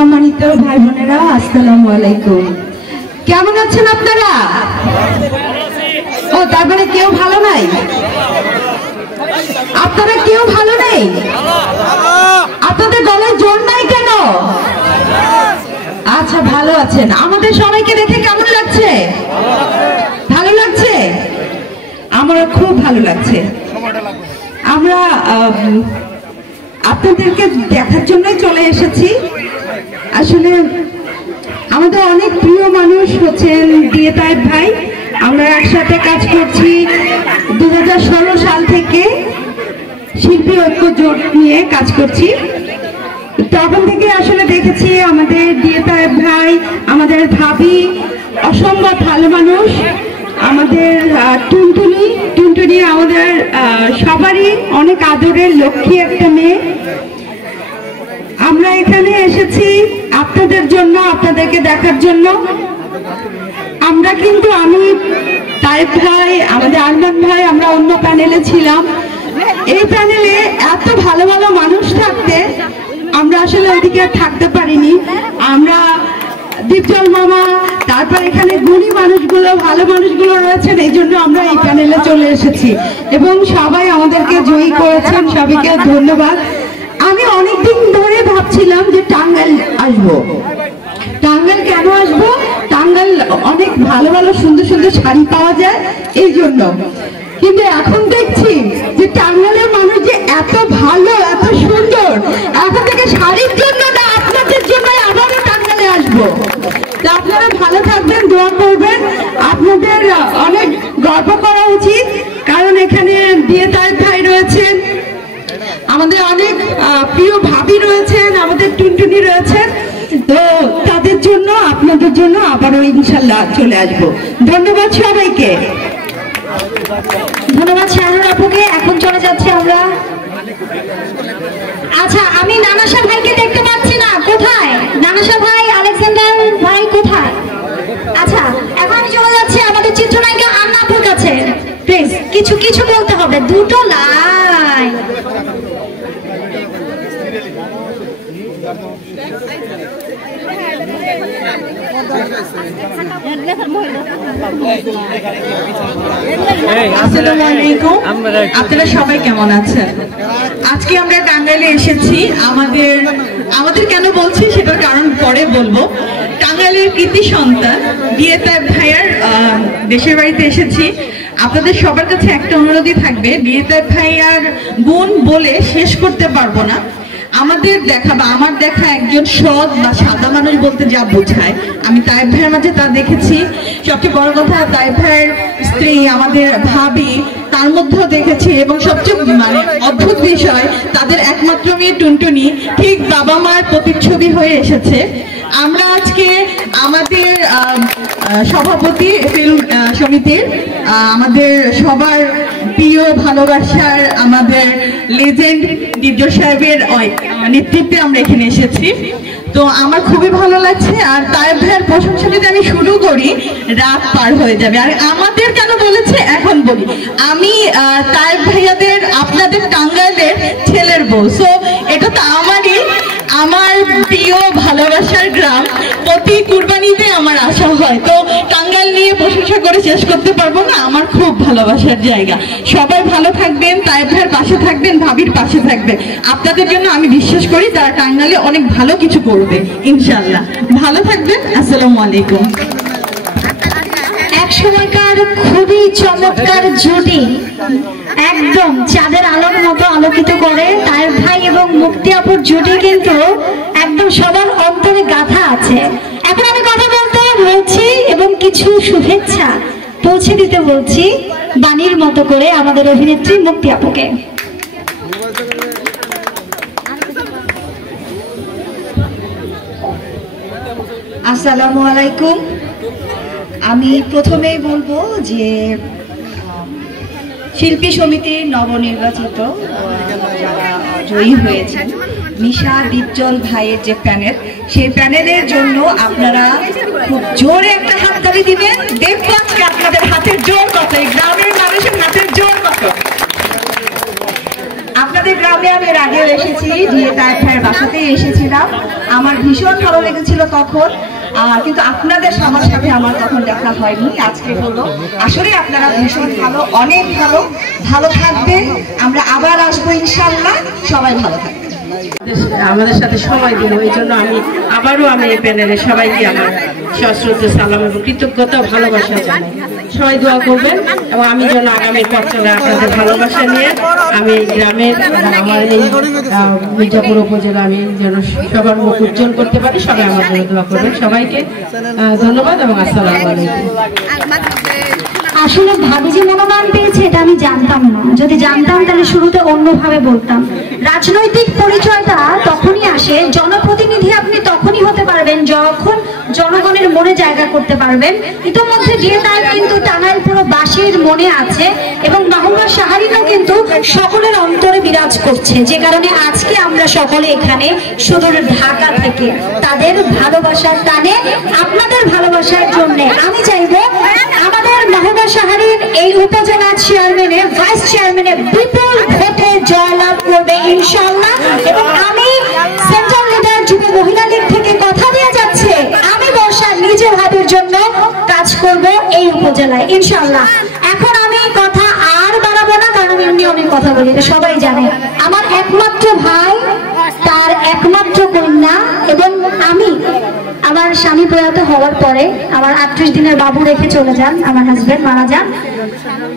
সম্মানিত ভাই বোনেরা, আসসালামু আলাইকুম। কেমন আছেন আপনারা? ও, তার মানে কেউ ভালো নাই? আপনারা কেউ ভালো নেই? আপনাদের গলায় জোর নাই কেন? আচ্ছা, ভালো আছেন। আমাদের সবাইকে দেখে কেমন লাগছে? ভালো লাগছে? আমার খুব ভালো লাগছে। আমরা আপনাদেরকে দেখার জন্যই চলে এসেছি। আসলে আমাদের অনেক প্রিয় মানুষ হচ্ছেন দিয়ে তাইব ভাই। আমরা একসাথে কাজ করছি 2016 সাল থেকে, শিল্পী ঐক্য জোট নিয়ে কাজ করছি। তখন থেকে আসলে দেখেছি আমাদের দিয়ে তাইব ভাই, আমাদের ভাবি অসম্ভব ভালো মানুষ। আমাদের টুনটুনি আমাদের সবারই অনেক আদরের লক্ষ্মী একটা মেয়ে। আমরা এখানে এসেছি আপনাদের জন্য, আপনাদেরকে দেখার জন্য। আমরা কিন্তু আমি, তাইব ভাই, আমাদের আরমান ভাই, আমরা অন্য প্যানেলে ছিলাম। এই প্যানেলে এত ভালো ভালো মানুষ থাকতে আমরা আসলে ওদিকে থাকতে পারিনি। আমরা দীপজল মামা, তারপর এখানে গুণী মানুষগুলো, ভালো মানুষগুলো রয়েছেন, এই জন্য আমরা এই প্যানেলে চলে এসেছি এবং সবাই আমাদেরকে জয়ী করেছেন। সবাইকে ধন্যবাদ। আমি অনেকদিন ধরে ভাবছিলাম যে টাঙ্গাইল আসবো। টাঙ্গাইল কেন আসবো? টাঙ্গাইল অনেক ভালো ভালো সুন্দর সুন্দর শাড়ি পাওয়া যায়, এই জন্য। কিন্তু এখন দেখছি যে টাঙ্গাইলের মানুষ যে এত ভালো, এত সুন্দর, এখন থেকে শাড়ির জন্য না, আপনাদের জন্য আবারও টাঙ্গাইলে আসবো। আপনারা ভালো থাকবেন, দোয়া করবেন। আপনাদের অনেক গর্ব করা উচিত, কারণ এখানে দিয়ে তাইব ভাই রয়েছেন, আমাদের অনেক প্রিয় ভাবি রয়েছেন, আমাদের টুনটুনি রয়েছেন। তো তাদের জন্য, আপনাদের জন্য আবারও ইনশাল্লাহ চলে আসবো। ধন্যবাদ সবাইকে। ধন্যবাদ শাহরুর আপুকে। এখন চলে যাচ্ছে আমরা। আচ্ছা, আমি নানাশা ভাইকে দেখতে পাচ্ছি না, কোথায় নানাশা ভাই, আলেকজান্ডার ভাই কোথায়? আচ্ছা, এখন আমি চলে যাচ্ছি আমাদের চিত্রনায়িকা আন্না আপুর কাছে। প্লিজ কিছু কিছু বলতে হবে, দুটো লাইন। আসসালামু আলাইকুম। আপনারা সবাই কেমন আছেন? আজকে আমরা টাঙ্গাইলে এসেছি। আমাদের কেন বলছি সেটার কারণ পরে বলবো। টাঙ্গাইলের কৃতি সন্তান দিয়ে তাইব ভাইয়ার দেশের বাড়িতে এসেছি। আপনাদের সবার কাছে একটা অনুরোধই থাকবে, দিয়ে তাইব ভাইয়ার গুণ বলে শেষ করতে পারবো না। আমাদের দেখা বা আমার দেখা একজন সৎ বা সাদা মানুষ বলতে যা বোঝায়, আমি তাইব ভাইয়ের মাঝে তা দেখেছি। সবচেয়ে বড় কথা, তাইব ভাইয়ের স্ত্রী, আমাদের ভাবি, তার মধ্যেও দেখেছি। এবং সবচেয়ে মানে অদ্ভুত বিষয়, তাদের একমাত্র মেয়ে টুনটুনি ঠিক বাবা মার প্রতিচ্ছবি হয়ে এসেছে। আমরা আজকে আমাদের সভাপতি ফিল্ম সমিতির, আমাদের সবার প্রিয় ভালোবাসার আমাদের লেজেন্ড দীপজল সাহেবের নেতৃত্বে আমরা এখানে এসেছি। তো আমার খুবই ভালো লাগছে। আর তাইব ভাইয়ের প্রশংসা যদি আমি শুরু করি, রাত পার হয়ে যাবে। আর আমাদের কেন বলেছে এখন বলি, আমি তাইব ভাইয়াদের, আপনাদের টাঙ্গাইলের ছেলের বউ। সো এটা তো আমার প্রিয় ভালোবাসার গ্রাম। প্রতি কুরবানিতে আমার আশা হয়। তো টাঙ্গাইল নিয়ে প্রশংসা করে শেষ করতে পারবো না। আমার খুব ভালোবাসার জায়গা। সবাই ভালো থাকবেন, তাইব ভাইয়ের পাশে থাকবেন, ভাবির পাশে থাকবেন। আপনাদের জন্য আমি বিশ্বাস করি তারা টাঙ্গাইলে অনেক ভালো কিছু করবে ইনশাআল্লাহ। ভালো থাকবেন। আসসালামু আলাইকুম। এক সময়কার খুবই চমৎকার জুটি, একদম চাঁদের আলোর মতো আলোকিত করে তাইব ভাই এবং মুক্তি আপুর জুটি কিন্তু একদম সবার অন্তরে গাঁথা আছে। এখন আমি কথা বলতে বলছি এবং কিছু শুভেচ্ছা পৌঁছে দিতে বলছি বাণীর মতো করে আমাদের অভিনেত্রী মুক্তি আপুকে। আসসালামু আলাইকুম। আমি প্রথমেই বলবো যে শিল্পী সমিতির নবনির্বাচিত যারা জয়ী হয়েছেন, মিশা, দীপজল ভাইয়ের যে প্যানেল, সেই প্যানেলের জন্য আপনারা খুব জোরে একটা হাততালি দিবেন। দেখবো আজকে আপনাদের হাতের জোর কত, এই গ্রামের মানুষের হাতের জোর কত। আপনাদের আমি এর আগেও এসেছি, দিয়ে তার ভাইয়ের বাসাতেই এসেছিলাম। আমার ভীষণ ভালো লেগেছিল তখন, কিন্তু আপনাদের সবার সাথে আমার তখন দেখা হয়নি। আজকে হলো, আসলে আপনারা ভীষণ ভালো, অনেক ভালো। ভালো থাকবেন, আমরা আবার আসবো ইনশাল্লাহ। সবাই ভালো থাকবেন। আমাদের সাথে সময় দিল, এই জন্য আমি এই প্যানেলে সবাইকে আমার সশ্রদ্ধ সালাম এবং কৃতজ্ঞতা ও ভালোবাসা জানাই। সবাই দোয়া করবেন এবং আমি যেন আগামী পথ চলে আপনাদের ভালোবাসা নিয়ে আমি গ্রামের আমার এই মির্জাপুর উপজেলা আমি যেন সবার মুখ উজ্জ্বল করতে পারি। সবাই আমার জন্য দোয়া করবেন। সবাইকে ধন্যবাদ এবং আসসালামু আলাইকুম। আসলে ভাবি যে মনোনয়ন পেয়েছে এটা আমি জানতাম না। যদি জানতাম তাহলে শুরুতে অন্যভাবে বলতাম। রাজনৈতিক পরিচয়টা তখনই আসে, জনপ্রতিনিধি আপনি তখনই হতে পারবেন যখন জনগণের মনে জায়গা করতে পারবেন। ইতিমধ্যে যে তার কিন্তু টাঙ্গাইল পুরো বাসীর মনে আছে এবং মাহমুদা শাহরিনও কিন্তু সকলের অন্তরে বিরাজ করছে, যে কারণে আজকে আমরা সকলে এখানে সুদূর ঢাকা থেকে তাদের ভালোবাসার টানে আপনাদের ভালোবাসার জন্য আমি চাইবো আমাদের মাহমুদা শাহরিন এই উপজেলা চেয়ারম্যানের ভাইস চেয়ারম্যানের বিপুল ভোটে জয়লাভ করবে ইনশাআল্লাহ। এবং আমি সেন্ট্রাল লিডার যুব মহিলা লীগ থেকে কথা দিয়ে যাচ্ছে, আমি বর্ষা নিজের হাতের জন্য কাজ করব এই উপজেলায় ইনশাআল্লাহ। এখন আমি কথা আর বাড়াবো না, কারণ আমি এমনি অনেক কথা বলি, এটা সবাই জানে। আমার একমাত্র ভাই, তার একমাত্র কন্যা এবং আমি, আমার স্বামী প্রয়াত হওয়ার পরে আমার 38 দিনের বাবু রেখে চলে যান, আমার হাজবেন্ড মারা যান।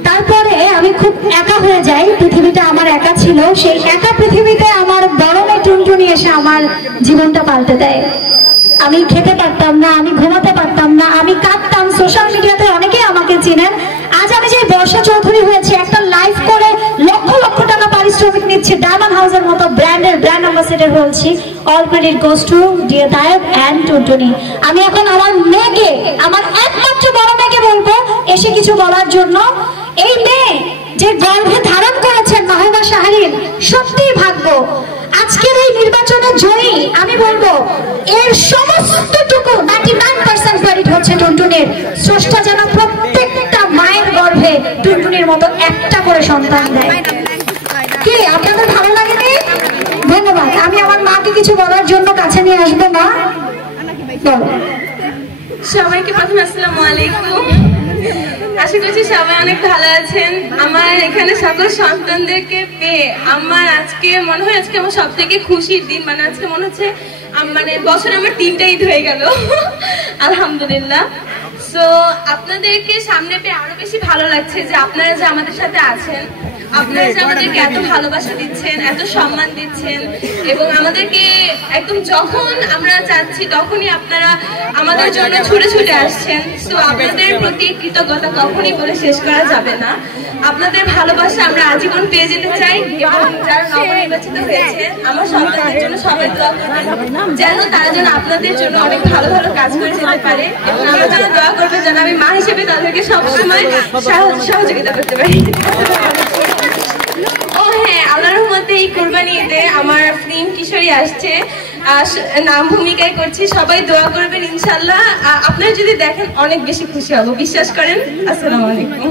তারপরে আমি খুব একা হয়ে যাই, পৃথিবীটা আমার একা ছিল। সেই একা পৃথিবীতে আমার বড় মেয়ে টুনটুনি এসে আমার জীবনটা পাল্টে দেয়। আমি খেতে পারতাম না, আমি ঘুমাতে পারতাম না, আমি কাঁদতাম। সোশ্যাল মিডিয়াতে অনেকেই আমাকে চিনেন। আজ আমি যে বর্ষা চৌধুরী হয়েছে, একটা লাইভ করে লক্ষ লক্ষ টাকা পারিশ্রমিক নিচ্ছে, ডায়মন্ড হাউসের মতো ব্র্যান্ড অ্যাম্বাসেডর হয়েছি। All credit goes to dear Tayeb and Tuntuni. আমি এখন আমার মেয়েকে, আমার একমাত্র বড় মেয়েকে বলবো এসে কিছু বলার জন্য। এই মেয়ে যে গর্ভে ধারণ করেছেন মাহমুদা শাহরিন, সত্যিই ভাগ্য। আজকের এই নির্বাচনে জয়ী আমি বলবো এর সমস্তটুকু 99% ক্রেডিট হচ্ছে টুনটুনির। স্রষ্টা যেন প্রত্যেকটা মায়ের গর্ভে টুনটুনির মতো একটা করে সন্তান দেয়। কি আপনাদের ভালো লাগেনি? ধন্যবাদ। আমি আমার মাকে কিছু বলার জন্য কাছে নিয়ে আসবো। মা বলো। সবাইকে প্রথমে আসসালামু আলাইকুম। আশা করছি সবাই অনেক ভালো আছেন। আমার এখানে সকল সন্তানদেরকে পেয়ে আমার আজকে মনে হয় আজকে আমার সব থেকে খুশির দিন। মানে আজকে মনে হচ্ছে মানে বছরে আমার 3টা ঈদ হয়ে গেল আলহামদুলিল্লাহ। সো আপনাদেরকে সামনে পেয়ে আরো বেশি ভালো লাগছে যে আপনারা যে আমাদের সাথে আছেন, আপনারা যে আমাদেরকে এত ভালোবাসা দিচ্ছেন, এত সম্মান দিচ্ছেন এবং আমাদেরকে একদম যখন আমরা চাচ্ছি তখনই আপনারা আমাদের জন্য ছুটে ছুটে আসছেন। তো আপনাদের প্রতি কৃতজ্ঞতা কখনই বলে শেষ করা যাবে না। আপনাদের ভালোবাসা আমরা আজীবন পেয়ে যেতে চাই এবং যারা নবনির্বাচিত হয়েছে আমার সন্তানদের জন্য সবাই দোয়া করবেন যেন তারা যেন আপনাদের জন্য অনেক ভালো ভালো কাজ করে যেতে পারে এবং আমার জন্য দোয়া করবেন যেন আমি মা হিসেবে তাদেরকে সবসময় সহযোগিতা করতে পারি। ও হ্যাঁ, আল্লাহর রহমতে এই কুরবানি ঈদে আমার ফিল্ম কিশোরী আসছে, নাম ভূমিকায় করছি। সবাই দোয়া করবেন ইনশাল্লাহ। আপনারা যদি দেখেন অনেক বেশি খুশি হব, বিশ্বাস করেন। আসসালামু আলাইকুম।